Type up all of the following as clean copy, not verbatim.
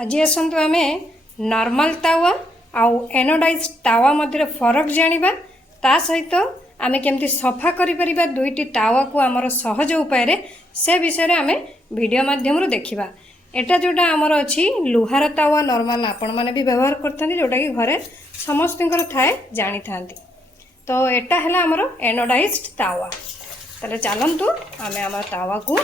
आज आसतु आम नॉर्मल तावा आउ एनोडाइज तावा मध्य फरक जानिबा ता सहित आम केमती सफा करिपरिबा दुईटी तावा को आमर सहज उपाय रे से विषय रे आम वीडियो माध्यम देखिबा। एटा जोटा आमर अछि लुहार तावा नॉर्मल आपण माने भी व्यवहार करथांती जोटा कि घरे समस्तकर थाए जानि थांती। तो एटा हला आमर एनोडाइज्ड तावा। ताले चलंतु आमे आमर तावा को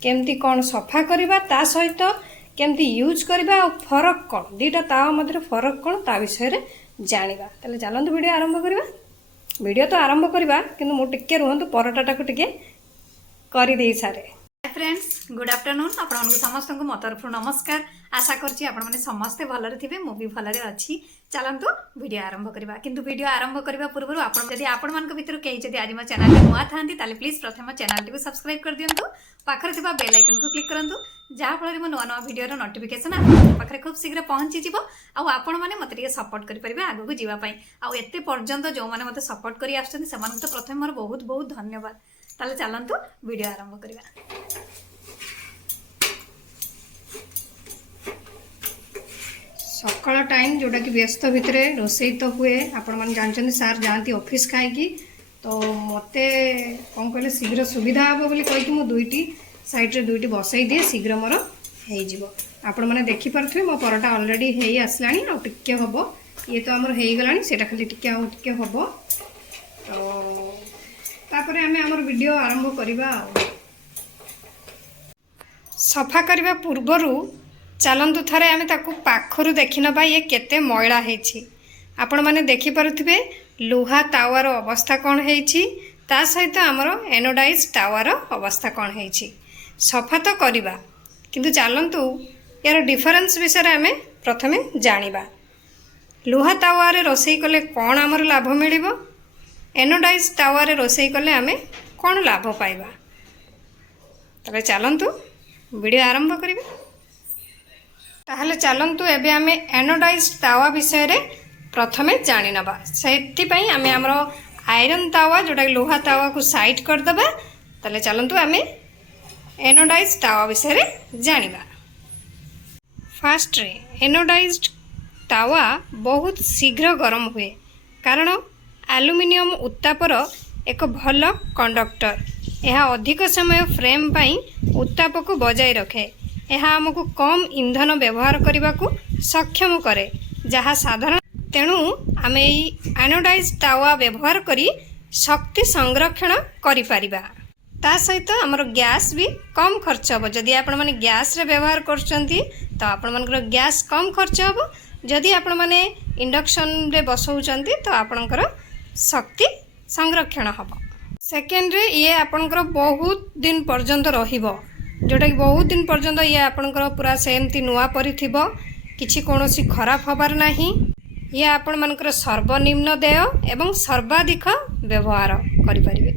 केमती कौन सफा करिबा ता सहित केमती यूज करबा और फरक कौन दीटा तावा मध्य फरक कौन ता विषय रे जानिबा। ताले चलंतु वीडियो आरंभ करबा। वीडियो तो आरंभ करबा किंतु मु टिके रुहंतु परोटाटा को टिके करि देई सारे। Hi friends, good afternoon. आपण समस्त को मो तरफ नमस्कार। आशा करछि आपण माने समस्ते भलरे थिबे, मु भी भलरे अछि। चलंतु वीडियो आरंभ करबा। किंतु वीडियो आरंभ करबा पूर्व आपण जदि आपण मान के भितर केही जदि आज मो चैनल पे नुआ थांती ताले प्लीज प्रथम चैनल को सब्सक्राइब कर दियंतु। पाखरे थिबा बेल आइकन को क्लिक करंतु जहा फଳରେ मो नुआ नुआ वीडियो रो नोटिफिकेशन आपन पाखरे खूब शीघ्र पहुंची जिवो। आ आपण माने मते टिके सपोर्ट करि परिबे आगु को जीवा पई। आ एते पर्यंत जो माने मते सपोर्ट करि आछथि समान तो प्रथम मोर बहुत बहुत धन्यवाद। ताले चलंतु वीडियो आरंभ करबा। सकाळ टाइम जोटा कि व्यस्त भितर रोसई तो हुए आपण मन जानछन सार जानती ऑफिस खाई तो मते कौन कहले शीघ्र सुविधा हे बोली कहि कि मु दुईटी साइड रे दुईटी बसई दिए शीघ्र मोर हे जिवो। आपण माने देखि परथि मो परोटा ऑलरेडी हेई आसलानी आ टिके हबो। ये तो हमर हेई गलानी सेटा खाली टिके आ टिके हबो। तो तापरे हमें हमर वीडियो आरंभ करबा। सफा करबा पूर्वरु चलंतु थरे आमे ताकू पाखरु देखि नबा ये केते मैला हेछि। आपण माने देखि पारुथिबे लुहा तावार अवस्था कोन हेछि ता सहित हमरो एनोडाइज तावार अवस्था कोन हेछि। सफा तो करबा किंतु चलंतु यार डिफरेंस विषय रे आमे प्रथमे जानिबा। लुहा तावारे रोसई कले कोन हमर लाभ मिलिबो, एनोडाइज तावारे रोसई कले आमे कोन लाभ पाइबा। तबे चलंतु वीडियो आरंभ करिबा। ताहले चलंतु एबे आमे एनोडाइज्ड तावा विषय रे प्रथमे जानि नबा। सेति पई आमे हमरो आयरन तावा जोटा लोहा तावा को साइड कर दबा। ताले चलंतु आमे एनोडाइज्ड तावा विषय रे जानिबा। फास्ट रे एनोडाइज्ड तावा बहुत शीघ्र गरम हुए कारण एल्युमिनियम उत्तापर एक भल कंडक्टर। यह अधिक समय फ्रेम पई उत्ताप को बजाय रखे। यह आमको कम ईंधन व्यवहार करने को सक्षम करे जहाँ साधारण। तेणु आम एनोडाइज तावा व्यवहार करी शक्ति संरक्षण करि परिबा। ता सहित आमर गैस भी कम खर्च हो। जदि आपण माने गैस रे व्यवहार करछंती तो आपण मानकर गैस कम खर्च हो। जदि आपण माने इंडक्शन रे बसौचंती तो आपणकर शक्ति संरक्षण हबो। सेकेंड रे ये आपणकर बहुत दिन पर्यंत रहिबो जोटा कि बहुत दिन पर्यंत ये आपणकर पूरा सेमती नुआ परि थिबो। किछि कोनोसी खराब हबार नाही। ये आपण मानकर सर्वनिम्न देय एवं सर्वाधिक व्यवहार करि परिबे।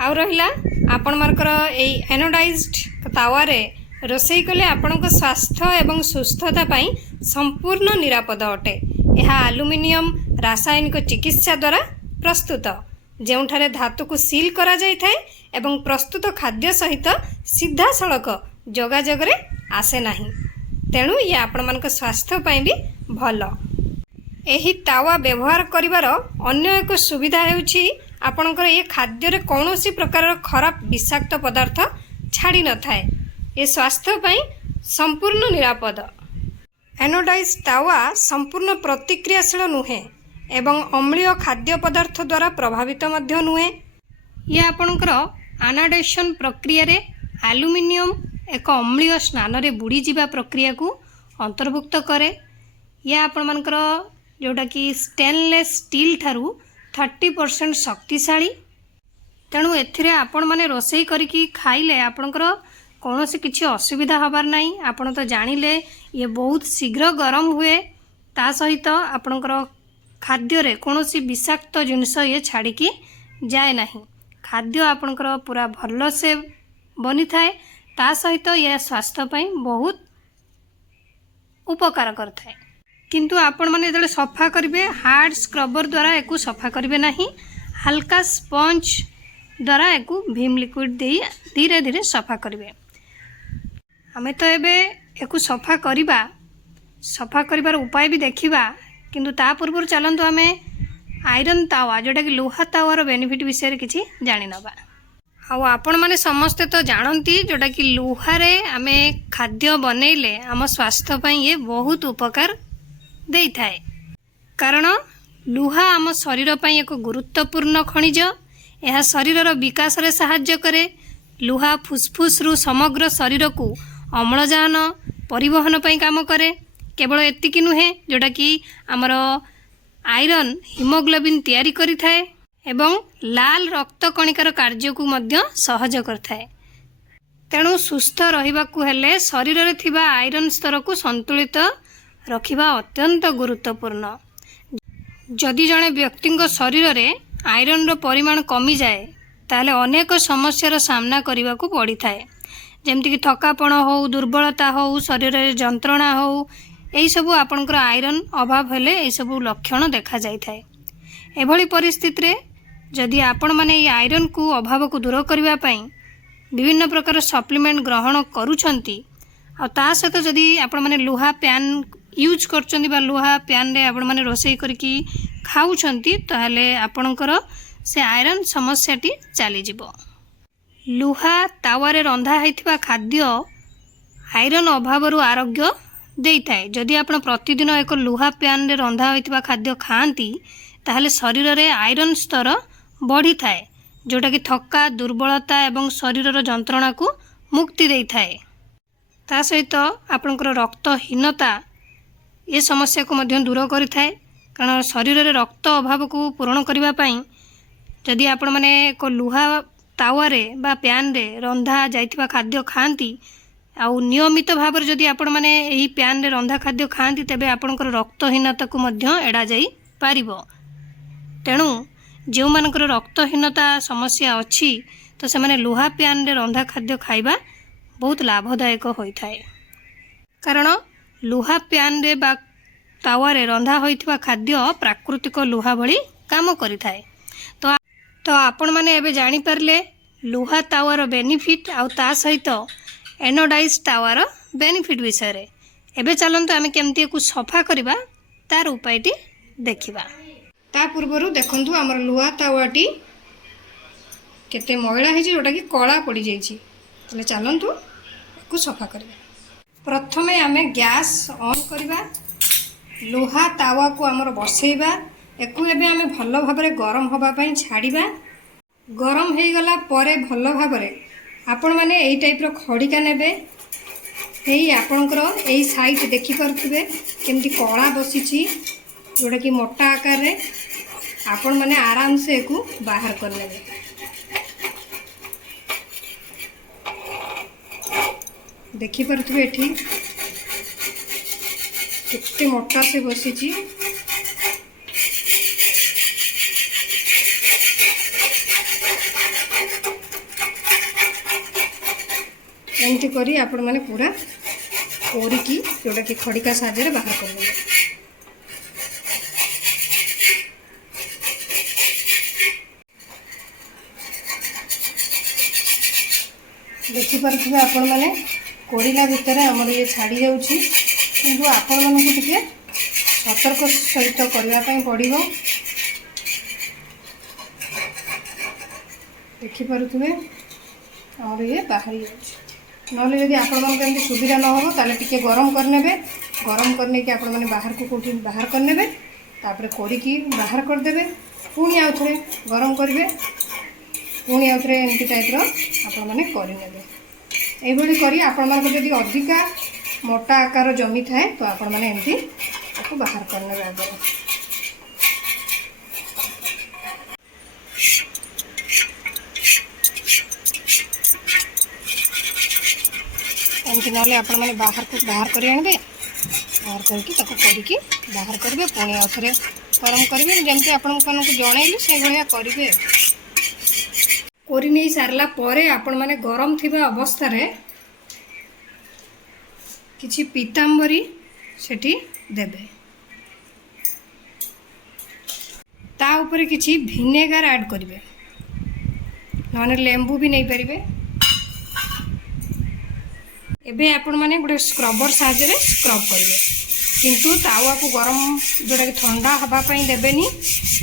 आउ रहिला आपण मानकर एई एनोडाइज्ड तावा रे रोसई कले आपणक स्वास्थ्य एवं सुस्थता पई संपूर्ण निरापद अटे। एहा एल्युमिनियम रासायनिक चिकित्सा द्वारा प्रस्तुत जेउठारे धातु को सील करा जाय थाए एवं प्रस्तुत खाद्य सहित सीधा सड़क जोगाजोग रे आसे नाही। तेणु ये आपण मानक स्वास्थ्य पई भी भल। एही तावा व्यवहार करिवार अन्य एक सुविधा हेउछि आपणकर ये खाद्य रे कोनोसी प्रकार खराब विषाक्त पदार्थ छाड़ी न थाए। ये स्वास्थ्य पई संपूर्ण निरापद। एनोडाइज तावा संपूर्ण प्रतिक्रियाशील नुहे एवं अम्लीय खाद्य पदार्थ द्वारा प्रभावित मध्य नुहे। ये आपणकर आनाडेशन प्रक्रिया रे एल्युमिनियम एक अम्लीय स्नान रे बुड़ी जीवा प्रक्रिया को अंतर्भुक्त करे। ये आपण मानकर जोटा कि स्टेनलेस स्टील ठारू 30% शक्तिशाली। तेणु एथिरे आपण माने रोसई करिकी खाइले आपणकर कौनसी किछि असुविधा हबार नाही। आपण तो जानिले ये बहुत शीघ्र गरम हुए ता सहित आपणकर खाद्य रे कौनसी विषाक्त जिनिस ये छाड़ी की जाए नहीं। खाद्य आपणकर पूरा भल से बनी थाए ता सहित यह स्वास्थ्य पई बहुत उपकार करथाए। किंतु आपण माने जदे सफा करिवे हार्ड स्क्रबर द्वारा एको सफा करिवे नहीं। हल्का स्पंज द्वारा एको भीम लिक्विड दे धीरे धीरे सफा करिवे। हमें तो एबे एको सफा करिबा सफा करिबार उपाय भी देखिबा किंतु ता पूर्व चलतु आम आयरन तावा जोटा कि लुहा तावार बेनिफिट विषय किसी जानी नबा। आपण मैंने समस्ते तो जानती जोटा कि लुहारे आम खाद्य बनइले आम स्वास्थ्य ये बहुत उपकार दे थाए। कारण लुहा आम शरीर पर एक गुरुत्वपूर्ण खनिज। यह शरीर विकास रे सहाय्य करे। लुहा फुसफुस रु समग्र शरीर को अम्लजान परिवहन पर काम करे। केवल एतिकी नुहे जोटा कि आमर आयरन हिमोग्लोबिन तैयारी करि थाए एवं लाल रक्त कणिकार कार्य को मध्य सहज करथाए। तेणु सुस्थ रहिबाकु हेले शरीर रे थिबा आयरन स्तर को संतुलित रखिबा अत्यंत गुरुत्वपूर्ण। जदि जड़े व्यक्ति शरीर रे आयरन रो परिमाण कमी जाए ताले अनेक समस्यार सामना करने को पड़ी थाए। जेमती कि थकापण हो, दुर्बलता हो, शरीर रे जंत्रणा हो, यही सब आपणकर आयरन अभाव हेले यही सब लक्षण देखा जाय थाए। एभली परिस्थिति रे जदि आपण माने ये आयरन को अभाव को दूर करबा पई विभिन्न प्रकार सप्लीमेंट ग्रहण करूछंती आ ता सहित जदि आपण माने लुहा पैन यूज करछंती बा लुहा पैन रे आपण माने रोषेई करके खाउछंती ताहले आपणकर से आयरन समस्याटी चली जिवो। लुहा तावारे रंधा होइथिबा खाद्य आयरन अभाव आरोग्य देई थाए। जदि आपण प्रतिदिन एक लुहा पैन रे रंधा होइथिबा खाद्य खाआंती ताहले शरीर रे आयरन स्तर बढ़ी थाए जोटा कि थका, दुर्बलता एवं शरीर जंत्रणा को मुक्ति देई थाए। ता सहित आपणकर रक्तहीनता ये समस्या को मध्य दूर करि थाए। कारण शरीर रे रक्त अभाव को पूरण करबा पई जदि आपण माने एक लुहा तावारे बा पैन रे रंधा जाइथिबा खाद्य खाआंती आउ नियमित भाव में जदि आपण माने एही पैन रे रंधा खाद्य खाआंती तेबे आपणकर रक्तहीनता को मध्य एड़ा जाई पारिबो। तेणु जो मानकर रक्तहीनता समस्या अच्छी तो से माने लुहा पैन रे रंधा खाद्य खाइबा बहुत लाभदायक होता है। कारण लुहा पैन रे बा तावारे रंधा होइथिबा खाद्य प्राकृतिक लुहा भली काम करिथाए। तो आपण माने एबे जानि पारले लुहा तावार बेनिफिट आउ ता सहित एनोडाइज तावार बेनिफिट विषय रे। एबे चलंतु आमे केमती को सफा करबा तार उपायटी देखिबा। ता पूर्वरु देखंतु हमर लुहा तावाटी केते मैला है जोटा कि कला पड़ी जाइछि। तले चलंतु को सफा करबा। प्रथमे आमे गैस ऑन करबा। लुहा तावा को हमर बसैबा। एकु एबे आमे भलो भाबरे गरम होबा पई छाड़ीबा। गरम हे गला परे भलो भाबरे आपण माने एई टाइप रो खड़िका नेबे। एई आपणकर एई साइड देखि परथिबे केमती कला बसिछि जोटा कि मोटा आकार रे आपण माने आराम से एकु बाहर कर लेबे। देखि परथिबे एठी कितने मोटा से बसिछि। एमती करी आपण माने पूरा कोरिकी जोटा कि खड़िका साहाय्य बाहर कर लेबे। देखि पारथिबे आपण माने कोरिला भितर हमर ये छाड़ी जाउछि किंतु आपण माने टिके सतर्क सहित करबा पई पड़िबो। देखि पारथिबे हमर ये बाहर जाउछि। नहले यदि आपण मन केमती सुविधा न हो ताले टिके गरम करनेबे। गरम करने के आपण माने बाहर को कोठी बाहर करनेबे। तापर कोरिकी बाहर कर देबे। पुणी आउ थरे गरम करबे। पुणी आउ थरे एंटी टाइप रो आपण माने करि नेबे। एई भली करी आपण मन जदि अधिका मोटा आकार जमी थाए तो आपण माने एंटी ताको बाहर करनेबे। आगे एमती ना आपण मैंने बाहर को बाहर कर आनबे। बाहर करके ताको कोरिकी बाहर करेंगे। पुणी आउ थे गरम करेंगे जमती आपण को जनइली से भाया करेंगे। कोरी नहीं सारला परे आपण माने गरम थिबा अवस्था रे किछि पीतांबरी सेठी देबे। ता ऊपर किछि विनेगार ऐड करिवे। नने लेंबू भी नहीं पारिबे। एबे आपण माने गोटे स्क्रबर साहाय्य स्क्रब करेंगे। किंतु तावा को गरम जोटा कि ठंडा हवापाई देवेनि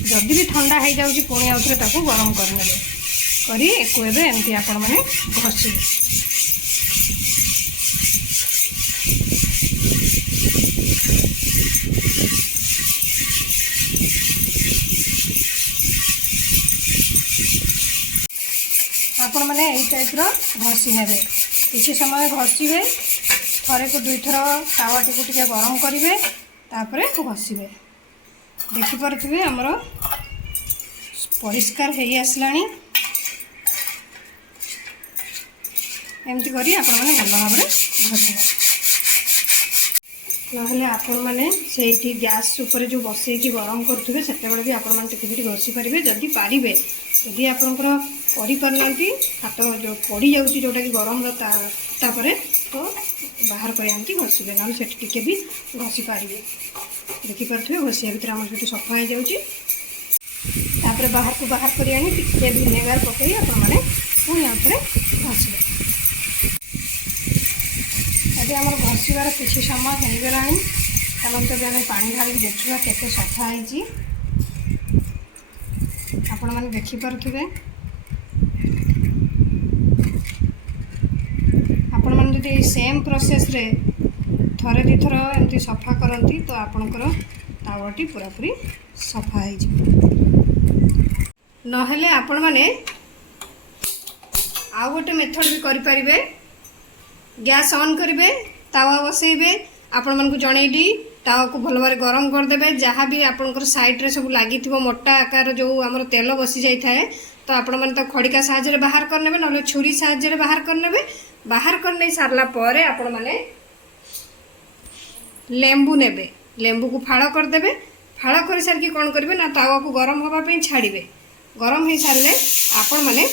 जदि भी ठंडा हो जाऊँगी पुणी आउ थे गरम करने करी एमती आपण मैंने घषे आपण मैंने यही टाइप घषी ने किसी समय घषे थरे को दुई थर तावाटी को टिके गरम करेंगे तापर घषे देखिपे आमर परिष्कार हो आसला एमती करी आपण मैंने भल भाव घषे ना आपण मैंने से गैस उपर जो बसई गरम करुवे से भी आपण मैंने टिके घषी पारे जदि पारे यदि आपंकर करना हाथ जो पड़ जाऊँगी जोटा कि गरम तापर तो बाहर कर आनी घषे ना से टी भी घषी पारे देखिपे घषिया भितर आम से सफा हो जाऊँगी बाहर को बाहर कर आनी टे भिनेगार पकई आपने पुणी आउ थे घषे यदि आम घषार किसी समय हो गला चलते भी आम पा ढाल देखा केते सफा है आपण मैंने देखिपे आपण मैंने जब सेम प्रोसेस रे थरे दी थर एमती सफा करती तो आपणकर तावाटी पूरापूरी सफा हो नहेले आपण मैंने आउ गोटे मेथड भी करें गैस ऑन करेंगे तावा बसइबे आपण मन को जनईदी तावा को भल भाव गरम करदे जहाँ भी आपंकर साइड्रे सब लगी मोटा आकार जो आम तेल बसी जाए तो आपण मैंने खड़िका साहाय्य बाहर करने ना छुरी साहाय्य बाहर करने बाहर कर नहीं सारला परे आपण मैंने लेंबू नेबे लेंबू को फाड़ करदे फाड़ कर सारिकी कौन करेंगे ना तावा को गरम होगापी छाड़े गरम हो सारे आपण मैंने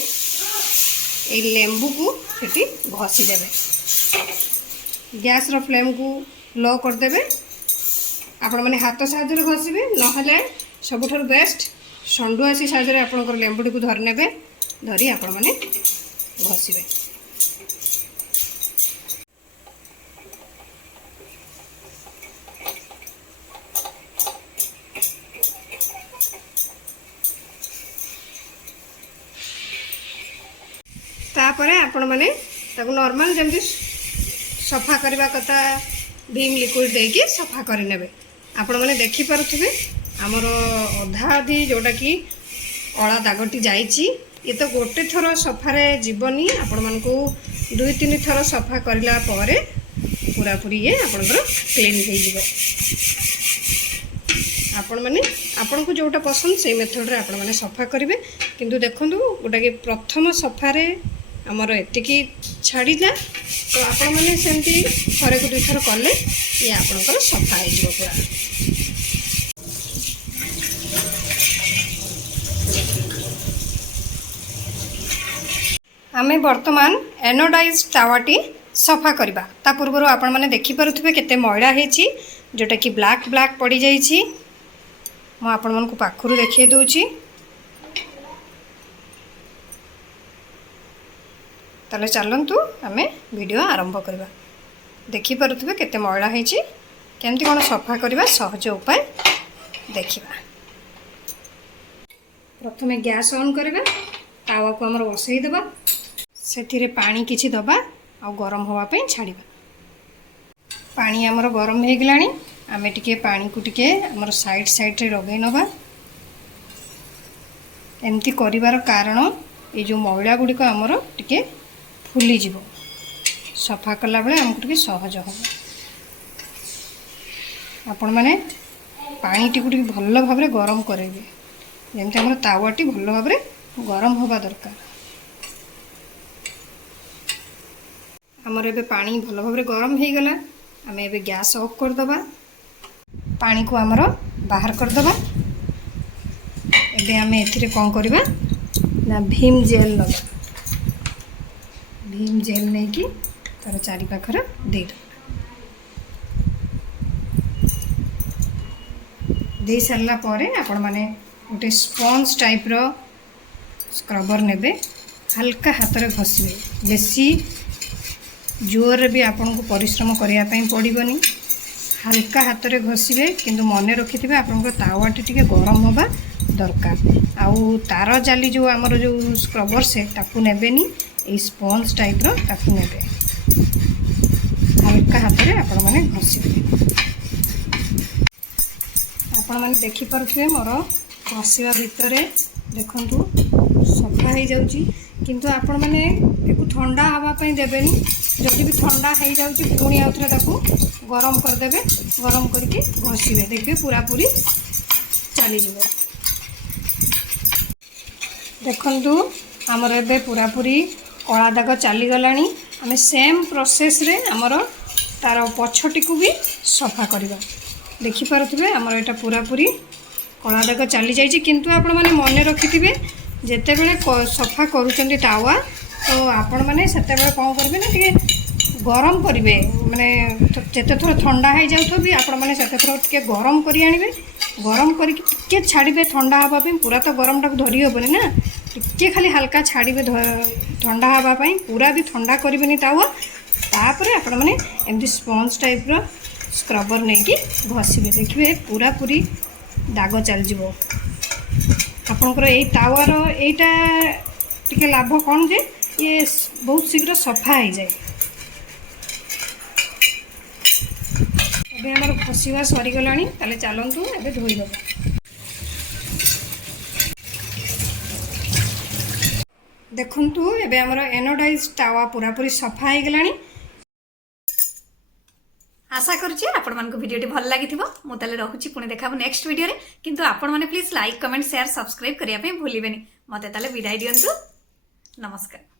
ये लेंबू को सेठी घसीदेवे गैस रो फ्लेम को लो करदे आपण मैंने हाथ साहाय्य घसीबे नहले सबुठार बेस्ट संडुआसी साहाय्य आपंकर लेंबुटी को धरने धरी आपण मैंने घसीबे तापर आपण मैंने नॉर्मल जमी सफा करने कथा भीम लिक्विड देकी सफा करने आपण मैंने देखिपे आमर अधा अधी जोटा कि कला दागटी जाइए ये तो गोटे थर सफारे जीवनी आपण मन को 2-3 थर सफा करला परे पूरापूरी ये आपणकर क्लीन हो आपण मैंने आपन को जोटा पसंद से मेथड रे आपण मैंने सफा करेंगे किंतु देखु गोटा कि प्रथम सफारे आमर एतिकी छाड़ा तो आपण मैंने सेमती थरे को 2 थर कले ये आपणकर सफा हो पूरा आमे वर्तमान एनोडाइज तावाटी सफा करवा ता पूर्व आपण मैंने देखिपे केते मैला होती जोटा कि ब्लैक ब्लैक पड़ जाइए मु आपण मन को पाखरु देखिए दूची ताले चलतु आमे वीडियो आरंभ करवा देखिपे केते मैला होती केमती कौन सफा करवा सहज उपाय देखा प्रथमे गैस ऑन करवा तावा को आमर बसई देबा से पानी किछि दबा आ गरम होवापे छाड़ा पानी आमर गरम हो गलानी आमे टिके पानी को टिके आमर साइड साइड रे लगे नबा एमती करिवार कारण ये जो मैला गुड़िक आमर टिके फुली जीवो सफा कला बेले आमको टिके सहज हो आपण माने पानी टिकु टिके भल भाव गरम करेंगे जमती आमर तावाटी भल भाव गरम होबा दरकार आमर एबे पानी भल भाव गरम हो गला आम ए गैस ऑफ करदबा पानी को आमर बाहर करदबा एबे आम एथिरे कौन करबा ना भीम जेल लगा भीम जेल नहीं कि तार चारि पाखर दे सारा पर आपण माने गोटे स्पंज टाइप रो स्क्रबर नेबे हल्का हाथ रे घसीबे बेसी जोर भी आपन को परिश्रम करने पड़ोनी ହାଲକା ହାତରେ ଘଷିବେ କିନ୍ତୁ ମନେ ରଖିଥିବେ ଆପଣଙ୍କ ତାୱାଟି ଟିକେ ଗରମ ହେବା ଦରକାର। ଆଉ ତାର ଜାଲି ଯେଉଁ ଆମର ଯେଉଁ ସ୍କ୍ରବର ସେଟ୍ ତାକୁ ନେବେନି, ଏଇ ସ୍ପଞ୍ଜ ଟାଇପ୍ର ତାକୁ ନେବେ। ହାଲକା ହାତରେ ଆପଣମାନେ ଘଷିବେ। ଆପଣମାନେ ଦେଖିପାରୁଥିବେ ମୋର ଘଷିବା ଭିତରେ ଦେଖନ୍ତୁ ସଫା ହେଇଯାଉଛି। କିନ୍ତୁ ଆପଣମାନେ ଏକୁ ଥଣ୍ଡା ହେବା ପାଇଁ ଦେବେନି। ଯଦି ବି ଥଣ୍ଡା ହେଇଯାଉଛି ପୁଣି ଆଉଥରେ ତାକୁ ଗରମ କରିଦେବେ। ଗରମ କରିକି ଘଷିବେ, ଦେଖିବେ ପୁରାପୁରି ଚାଲିଯିବ। ଦେଖନ୍ତୁ ଆମର ଏବେ ପୁରାପୁରି କଳା ଦାଗ ଚାଲିଗଲାଣି। ଆମେ ସେମ୍ ପ୍ରୋସେସ୍ରେ ଆମର ତାର ପଛଟିକୁ ବି ସଫା କରିବା। ଦେଖିପାରୁଥିବେ ଆମର ଏଇଟା ପୁରାପୁରି କଳା ଦାଗ ଚାଲିଯାଇଛି। କିନ୍ତୁ ଆପଣମାନେ ମନେ ରଖିଥିବେ ଯେତେବେଳେ ସଫା କରୁଛନ୍ତି ତାୱା ତ ଆପଣମାନେ ସେତେବେଳେ କ'ଣ କରିବେ ନା ଟିକେ ଗରମ କରିବେ। ମାନେ ଯେତେ ଥର ଥଣ୍ଡା ହେଇଯାଉଥିବ ବି ଆପଣମାନେ ସେତେ ଥର ଟିକେ ଗରମ କରି ଆଣିବେ। ଗରମ କରିକି ଟିକେ ଛାଡ଼ିବେ ଥଣ୍ଡା ହେବା ପାଇଁ। ପୁରା ତ ଗରମଟାକୁ ଧରି ହେବନି ନା, ଟିକେ ଖାଲି ହାଲକା ଛାଡ଼ିବେ ଥଣ୍ଡା ହେବା ପାଇଁ। ପୁରା ବି ଥଣ୍ଡା କରିବେନି ତାୱା। ତାପରେ ଆପଣମାନେ ଏମିତି ସ୍ପଞ୍ଜ ଟାଇପ୍ର ସ୍କ୍ରବର ନେଇକି ଘଷିବେ, ଦେଖିବେ ପୁରାପୁରି ଦାଗ ଚାଲିଯିବ। ଆପଣଙ୍କର ଏଇ ତାୱାର ଏଇଟା ଟିକେ ଲାଭ କ'ଣ ଯେ ଇଏ ବହୁତ ଶୀଘ୍ର ସଫା ହେଇଯାଏ। ଏବେ ଆମର ଘଷିବା ସରିଗଲାଣି, ତାହେଲେ ଚାଲନ୍ତୁ ଏବେ ଧୋଇଦେବା। ଦେଖନ୍ତୁ ଏବେ ଆମର ଏନୋଡାଇଜ୍ ତାୱା ପୁରାପୁରି ସଫା ହେଇଗଲାଣି। आशा करुच्ची आपको भिडियोटी भल लगी मुझे रखुच्छी पुणी देखा नेक्स्ट वीडियो रे। किंतु आपण मैंने please like comment share subscribe करने भूलें। मत विदाय दिंतु। नमस्कार।